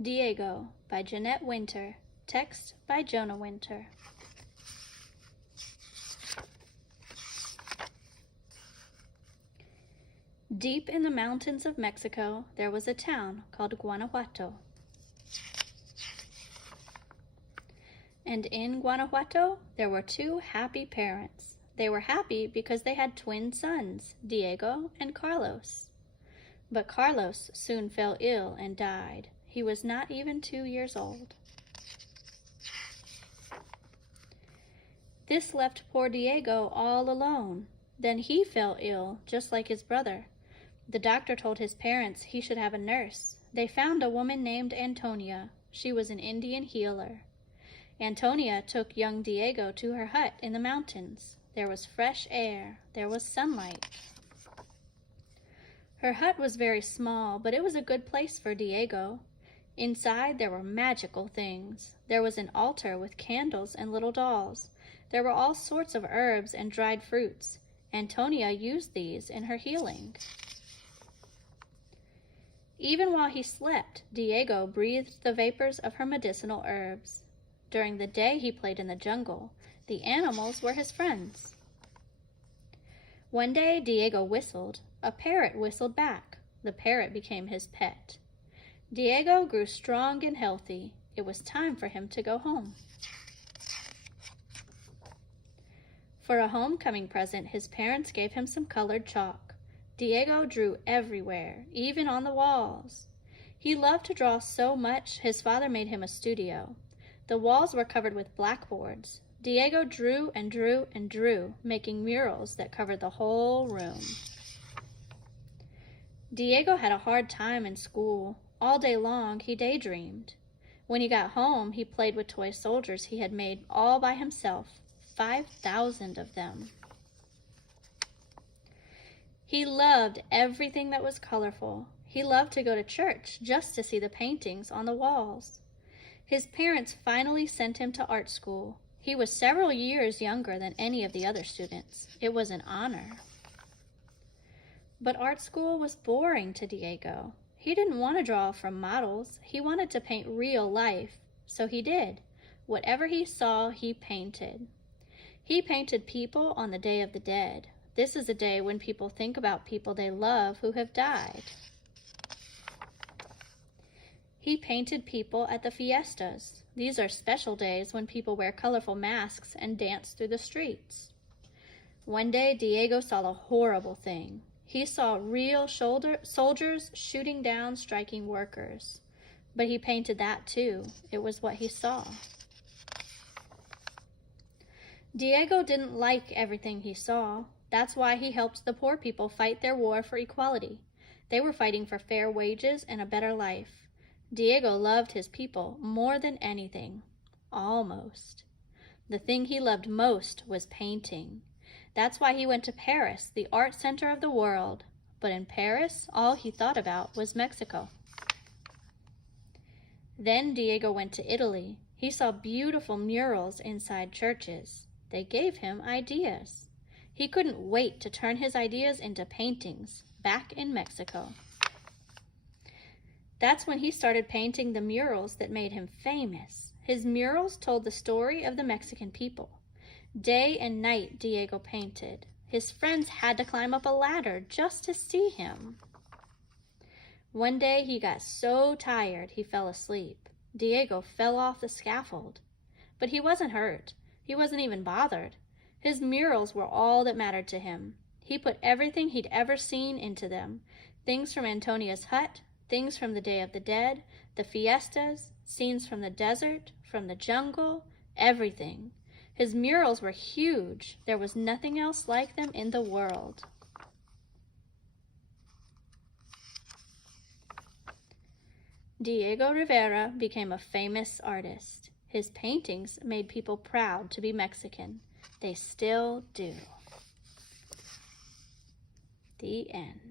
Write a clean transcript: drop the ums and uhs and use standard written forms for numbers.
Diego by Jeanette Winter. Text by Jonah Winter. Deep in the mountains of Mexico, there was a town called Guanajuato. And in Guanajuato, there were two happy parents. They were happy because they had twin sons, Diego and Carlos. But Carlos soon fell ill and died. He was not even 2 years old. This left poor Diego all alone. Then he fell ill, just like his brother. The doctor told his parents he should have a nurse. They found a woman named Antonia. She was an Indian healer. Antonia took young Diego to her hut in the mountains. There was fresh air. There was sunlight. Her hut was very small, but it was a good place for Diego. Inside there were magical things. There was an altar with candles and little dolls. There were all sorts of herbs and dried fruits. Antonia used these in her healing. Even while he slept, Diego breathed the vapors of her medicinal herbs. During the day he played in the jungle. The animals were his friends. One day Diego whistled. A parrot whistled back. The parrot became his pet. Diego grew strong and healthy. It was time for him to go home. For a homecoming present, his parents gave him some colored chalk. Diego drew everywhere, even on the walls. He loved to draw so much, his father made him a studio. The walls were covered with blackboards. Diego drew and drew and drew, making murals that covered the whole room. Diego had a hard time in school. All day long, he daydreamed. When he got home, he played with toy soldiers he had made all by himself, 5,000 of them. He loved everything that was colorful. He loved to go to church just to see the paintings on the walls. His parents finally sent him to art school. He was several years younger than any of the other students. It was an honor. But art school was boring to Diego. He didn't want to draw from models. He wanted to paint real life, so he did. Whatever he saw, he painted. He painted people on the Day of the Dead. This is a day when people think about people they love who have died. He painted people at the fiestas. These are special days when people wear colorful masks and dance through the streets. One day, Diego saw a horrible thing. He saw real soldiers shooting down striking workers. But he painted that too. It was what he saw. Diego didn't like everything he saw. That's why he helped the poor people fight their war for equality. They were fighting for fair wages and a better life. Diego loved his people more than anything. Almost. The thing he loved most was painting. That's why he went to Paris, the art center of the world. But in Paris, all he thought about was Mexico. Then Diego went to Italy. He saw beautiful murals inside churches. They gave him ideas. He couldn't wait to turn his ideas into paintings back in Mexico. That's when he started painting the murals that made him famous. His murals told the story of the Mexican people. Day and night, Diego painted. His friends had to climb up a ladder just to see him. One day, he got so tired he fell asleep. Diego fell off the scaffold. But he wasn't hurt. He wasn't even bothered. His murals were all that mattered to him. He put everything he'd ever seen into them. Things from Antonia's hut, things from the Day of the Dead, the fiestas, scenes from the desert, from the jungle, everything. His murals were huge. There was nothing else like them in the world. Diego Rivera became a famous artist. His paintings made people proud to be Mexican. They still do. The end.